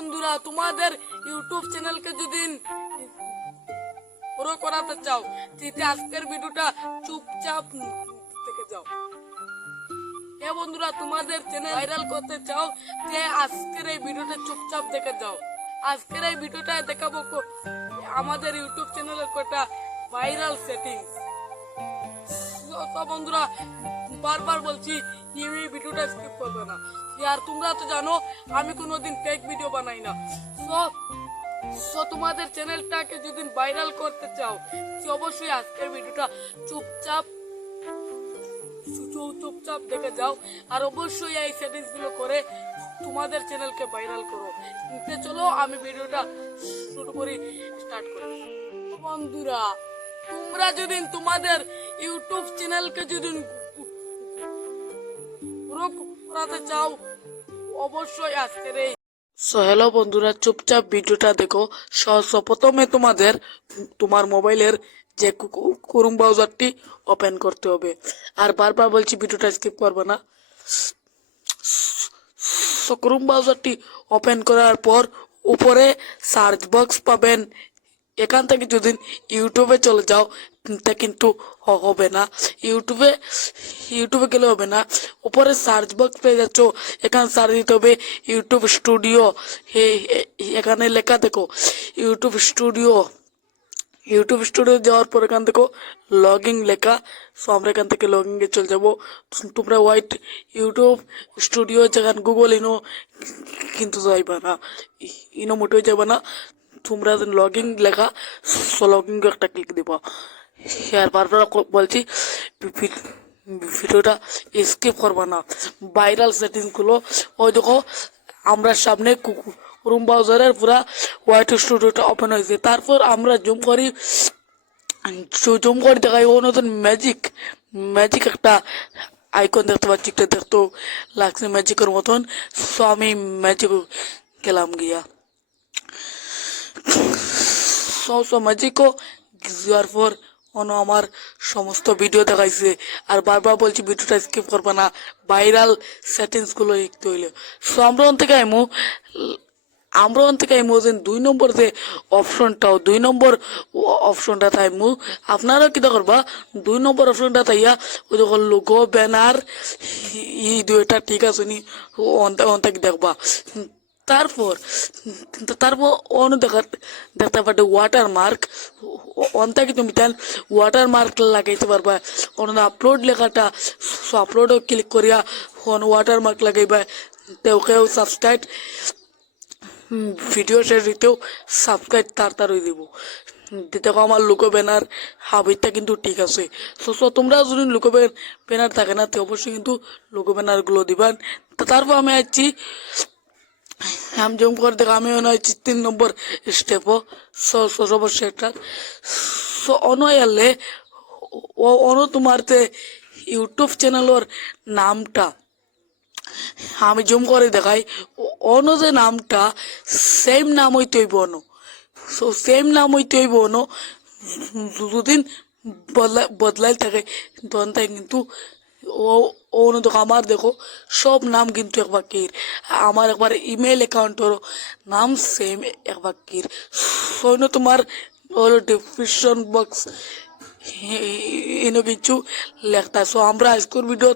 বন্ধুরা তোমাদের ইউটিউব চ্যানেলকে যদি বড় করাতে চাও তাহলে আজকের ভিডিওটা চুপচাপ দেখে যাও। বন্ধুরা তোমাদের চ্যানেল ভাইরাল করতে চাও যে আজকের এই ভিডিওটা চুপচাপ দেখে যাও। আজকের এই ভিডিওটা দেখাবো আমাদের ইউটিউব চ্যানেলের কটা ভাইরাল সেটিংস। তো বন্ধুরা বারবার বলছি এই ভিডিওটা স্কিপ করবে না। আর তোমরা তো জানো আমি কোনোদিন ফেক ভিডিও বানাই না। সো তোমাদের চ্যানেলটাকে যদি ভাইরাল করতে চাও অবশ্যই আজকের ভিডিওটা চুপচাপ দেখে যাও। আর অবশ্যই এই সেটিংস গুলো করে তোমাদের চ্যানেলকে ভাইরাল করো। চলো আমি ভিডিওটা শুরু করি, স্টার্ট করি। বন্ধুরা তোমরা যদি তোমাদের ইউটিউব চ্যানেলকে যদি গ্রো করাতে চাও অবশ্যই আজকের এই হ্যালো বন্ধুরা, চুপচাপ ভিডিওটা দেখো। প্রথমে তোমার মোবাইলের যে ক্রোম ব্রাউজারটি ওপেন করতে হবে। আর বারবার বলছি ভিডিওটা স্কিপ করবে না। ক্রোম ব্রাউজারটি ওপেন করার পর উপরে সার্চ বক্স পাবেন। এখান থেকে যদি ইউটিউবে চলে যাও তা কিন্তু হবে না। ইউটিউবে গেলে হবে না। উপরে সার্চ বক্স পেয়ে যাচ্ছ, এখানে সার্চ দিতে হবে ইউটিউব স্টুডিও। এখানে লেখা দেখো ইউটিউব স্টুডিও। যাওয়ার পর এখান থেকে লগ ইন লেখা। আমরা এখান থেকে লগ ইন চলে যাবো। তোমরা হোয়াইট ইউটিউব স্টুডিও যেখানে গুগল কিন্তু যাইবা না, মোটেও যাবে না। তোমরা লগ ইন লেখা লগ ইন একটা ক্লিক দিবা। আর বারবার বলছি ভিডিওটা স্কিপ করবা না। ভাইরাল সেটিংস গুলো ওই দেখো আমরা সামনে ক্রোম ব্রাউজারের পুরা হোয়াইট স্টুডিওটা ওপেন হয়েছে। তারপর আমরা জুম করি দেখাই ও নতুন ম্যাজিক একটা আইকন দেখতে পাচ্ছি। একটা দেখতেও লাগছে ম্যাজিকের মতন। সো আমি ম্যাজিক গেলাম গিয়া ম্যাজিকও যাওয়ার পর আমার সমস্ত ভিডিও দেখাইছে। আর বারবার বলছি ভিডিওটা স্কিপ করবা না, ভাইরাল সেটিংস গুলো লিখতে হইলে। সো আমরা থেকে আইমু যে 2 নম্বর যে দুই নম্বর অপশনটা থাইমু। আপনারা কি করবা 2 নম্বর অপশনটা তাইয়া ওই যখন লোগো ব্যানার এই দুইটা ঠিক আছে নি অন্তাক দেখবা। তারপর অন্য দেখতে পারে ওয়াটার মার্ক। অন্তাকে তুমি তেন ওয়াটার মার্ক লাগাইতে পারবা। অন্য আপলোড লেখাটা আপলোডও ক্লিক করিয়া ওয়াটার মার্ক লাগাইবা। কেউ সাবস্ক্রাইব ভিডিও শেয়ার দিতেও সাবস্ক্রাইব তাড়াতাড়ি দিব। দেখো আমার লোগো ব্যানার হাবিটটা কিন্তু ঠিক আছে। তোমরা যদি লোগো ব্যানার থাকে না তো অবশ্যই কিন্তু লোগো ব্যানার গুলো দিবেন। তারপর আমি আসছি আমি জুম করে দেখো আমি হয়েছি 3 নম্বর স্টেপও সেটা অনয়ালে তোমার ইউটিউব চ্যানেলের নামটা আমি জুম করে দেখাই। যে নামটা সেম নাম হইতে হইব সেম নাম হইতে হইব দুদিন বদলাই থাকে তখন তাই কিন্তু আমার দেখো সব নাম কিন্তু এক বাক্যের। আমার একবার ইমেল অ্যাকাউন্টেরও নাম সেম এক বাক্যের। সৈন্য তোমার হলো ডিসক্রিপশন বক্স কিছু লেখতা। আমরা আজকের ভিডিও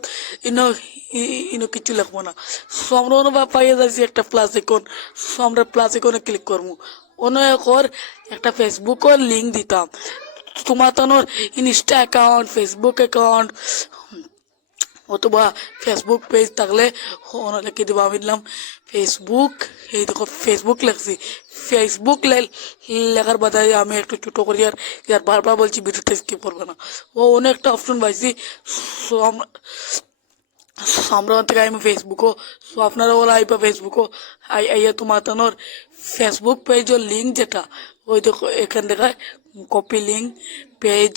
কিছু লিখবো না। আমরা পাইয়ে যাচ্ছি একটা প্লাস আইকন। আমরা প্লাস আইকনে ক্লিক করবো। একটা ফেসবুকের লিঙ্ক দিতাম। তোমার ইনস্টা অ্যাকাউন্ট, ফেসবুক অ্যাকাউন্ট অথবা ফেসবুক পেজ থাকলে লিখে দেবো। আমি দিলাম ফেসবুক। এই দেখো ফেসবুক লেখছি। ফেসবুক লেখার বাদায় আমি একটু ছোটো করি। আর বারবার বলছি ভিডিওটা স্কিপ করবে না। অনেকটা অপশন পাইছি। আমরা থেকে আমি ফেসবুকও আপনারা বলা আইবা ফেসবুকও আইয়া তোমার ফেসবুক পেজের লিঙ্ক যেটা ওই দেখো এখান দেখায় কপি লিঙ্ক পেজ।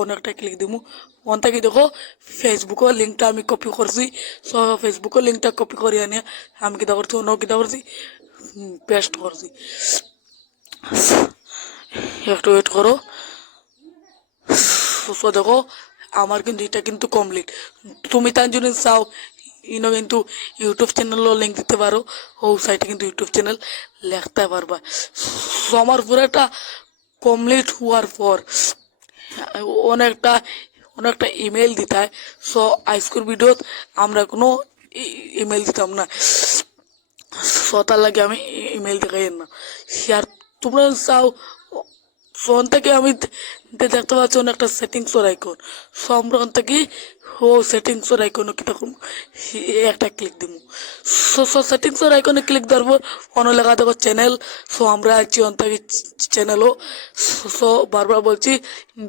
অনেকটা ক্লিক দিব। থেকে দেখো ফেসবুকের লিঙ্কটা আমি কপি করছি। ফেসবুকের লিঙ্কটা কপি করে আনি আমি কিতা করছি করছি পেস্ট করছি। একটু ওয়েট করো। দেখো আমার কিন্তু এটা কিন্তু কমপ্লিট। তুমি তার জন্য চাও ইনো কিন্তু ইউটিউব চ্যানেলও লিঙ্ক দিতে পারো, ও সাইটে কিন্তু ইউটিউব চ্যানেল লিখতে পারবা। সো আমার পুরোটা কমপ্লিট হওয়ার পর অনেকটা অনেকটা ইমেল দিতে হয়। সো আজকের ভিডিওত আমরা কোনো ইমেল দিতাম না, সো তার লাগে আমি ইমেল দেখাই না। আর তোমরা চাও ফোন থেকে আমি দেখতে পাচ্ছি অনেকটা সেটিংসের আইকন, সো আমরা ওখান থেকে ও সেটিংসের আইকনে কীরকম একটা ক্লিক দিব। সো সেটিংসের আইকনে ক্লিক দেওয়ার পর অন্য লেখা দেখো চ্যানেল। সো আমরা আছি ওখান থেকে চ্যানেলও। সো বারবার বলছি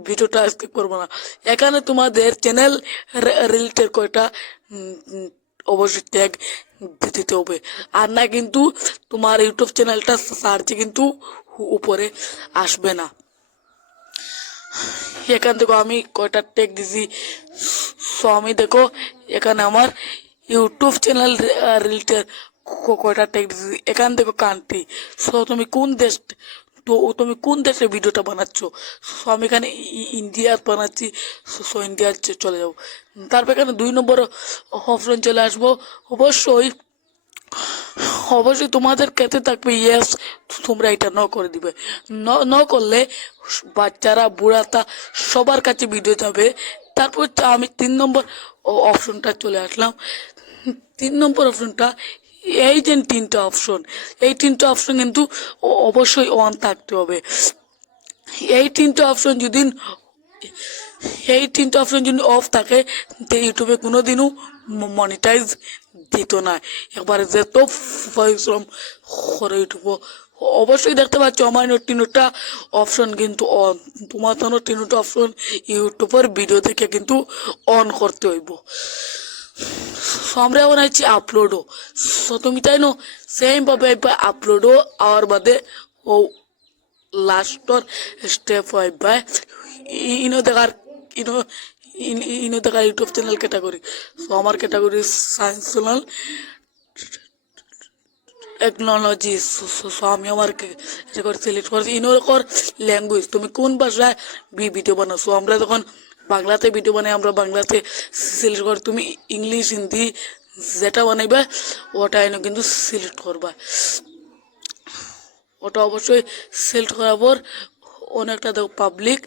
ভিডিওটা স্কিপ করবো না। এখানে তোমাদের চ্যানেল রিলেটেড কয়টা অবশ্যই ট্যাগ দিতে হবে, আর না কিন্তু তোমার ইউটিউব চ্যানেলটা সার্চে কিন্তু উপরে আসবে না। এখান থেকে আমি কয়টা ট্যাগ দিছি, সো আমি দেখো এখানে আমার ইউটিউব চ্যানেল রিলেটেড কয়টা ট্যাগ দিছি। এখান থেকে কান্ট্রি, সো তুমি কোন দেশ, তো তুমি কোন দেশে ভিডিওটা বানাচ্ছ। সো আমি এখানে ইন্ডিয়ার বানাচ্ছি, সো ইন্ডিয়া চলে যাবো। তারপর এখানে 2 নম্বর অপশন চলে আসবো। অবশ্যই অবশ্যই তোমাদের ক্ষেত্রে থাকবে ইয়েস, তোমরা এটা ন করে দিবে। ন করলে বাচ্চারা বুড়াতা সবার কাছে ভিডিও যাবে। তারপর আমি 3 নম্বর অপশনটা চলে আসলাম। 3 নম্বর অপশনটা, এই যে 3টা অপশন, এই 3টা অপশন কিন্তু অবশ্যই অন থাকতে হবে। এই 3টা অপশন যদি অফ থাকে তো ইউটিউবে কোনোদিনও মনিটাইজ দিত না। একবারে যেত পরিশ্রম করে ইউটিউব, অবশ্যই দেখতে পাচ্ছ আমার 3টা অপশন কিন্তু অন। তোমার জন্য 3টা অপশন ইউটিউবের ভিডিও থেকে কিন্তু অন করতে হইব। আমরা এখন আছি আপলোডও। সো তুমি তাই নো সেম ভাবে আপলোডও আর বাদে ও লাস্টর স্টেপ হইবা ইনো দেখার ইনো ইনো দেখার ইউটিউব চ্যানেল ক্যাটাগরি। সো আমার category science channel technology. So আমি আমার সিলেক্ট করছি ইনোর ল্যাঙ্গুয়েজ, তুমি কোন ভাষায় ভিডিও বানাও। সো আমরা যখন বাংলাতে ভিডিও বানাই আমরা বাংলাতে সিলেক্ট করি, তুমি ইংলিশ হিন্দি যেটা বানাইবা ওটা এনে কিন্তু সিলেক্ট করবা। ওটা অবশ্যই সিলেক্ট করার পর অনেকটা দেখো পাবলিক,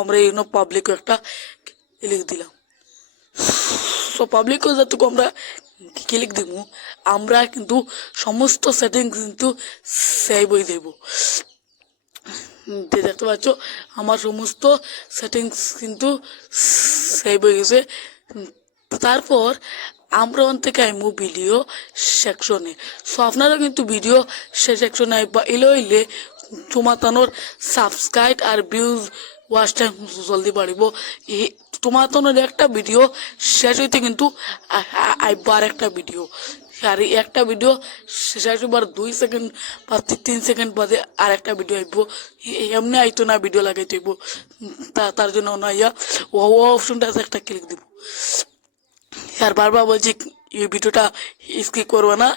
আমরা ইউনো পাবলিক একটা ক্লিক দিলাম। সো পাবলিকও যতটুকু আমরা ক্লিক দিব আমরা কিন্তু সমস্ত সেটিংস কিন্তু সেভ হয়ে দেব। দেখতে পাচ্ছ আমার সমস্ত সেটিংস কিন্তু সেভ হয়ে গেছে। তারপর আমরা ওখান থেকে আইমু ভিডিও সেকশনে। সো আপনারা কিন্তু ভিডিও সেকশনে আইবা, এলে তোমার তানোর সাবস্ক্রাইব আর ভিউজ ওয়াচ টাইম জলদি বাড়িব। তোমার তানোর একটা ভিডিও শেষ হইতে কিন্তু আইবার একটা ভিডিও, আর একটা ভিডিও শেষ হইবার 2 সেকেন্ড বা 3 সেকেন্ড বাদে আর একটা ভিডিও আইব। এমনি আইতো না, ভিডিও লাগাইতে হইব। তার জন্য নাইয়া ও অপশনটা একটা ক্লিক দিব। আর বারবার বলছি এই ভিডিওটা স্কিপ করবো না,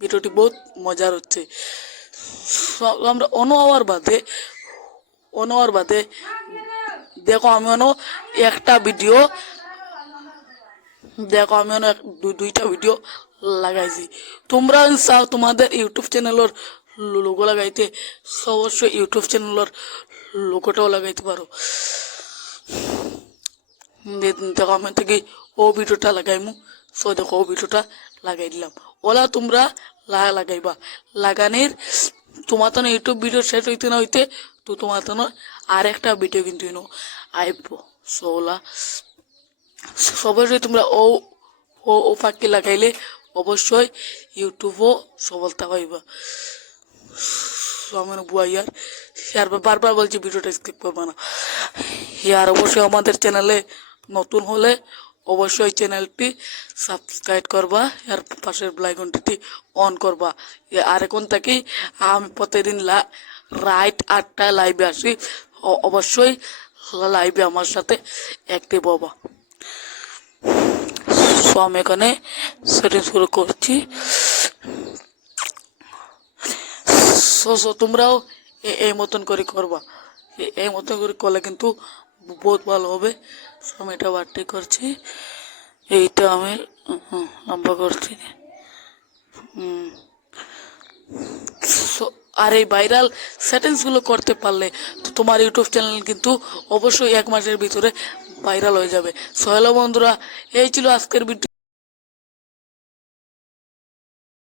ভিডিওটি বহুত মজার হচ্ছে। আমরা অন আওয়ার বাদে দেখো আমি একটা ভিডিও দুইটা ভিডিও লাগাইছি। তোমরা চাও তোমাদের ইউটিউব চ্যানেলের লোগো লাগাইতে, অবশ্যই ইউটিউব চ্যানেলের লোগোটাও লাগাইতে পারো। দেখো আমি থেকে ও ভিডিওটা লাগাইমু। সো দেখো ও ভিডিওটা লাগাই দিলাম। ওলা তোমরা লাগাইবা, লাগানির তোমার তো ইউটিউব ভিডিও শেষ হইতে না হইতে তো তোমার তো আর একটা ভিডিও কিন্তু আইব। সো ওলা অবশ্যই তোমরা ও ও ও ফাঁকি লাগাইলে অবশ্যই ইউটিউবও সফলতা পাইবা। আমার বুয়াইয়ার আর বারবার বলছি ভিডিওটা স্কিপ করবা না। আর অবশ্যই আমাদের চ্যানেলে নতুন হলে অবশ্যই চ্যানেলটি সাবস্ক্রাইব করবা, আর পাশের বেল আইকনটি অন করবা। আর এখন থেকেই আমি প্রতিদিন রাত 8টায় লাইভে আসি, অবশ্যই লাইভে আমার সাথে অ্যাক্টিভ হবা। সো আমি এখানে সেটিং শুরু করছি। সো তোমরাও এই মতন করে করবা, এই মতন করে করলে কিন্তু বহুত ভালো হবে। আমি এটা বাড়তি করছি। এইটা আমি লম্বা করছি। আর এই ভাইরাল সেটিংসগুলো করতে পারলে তো তোমার ইউটিউব চ্যানেল কিন্তু অবশ্যই 1 মাসের ভিতরে ভাইরাল হয়ে যাবে। সো হ্যালো বন্ধুরা, এই ছিল আজকের ভিডিও।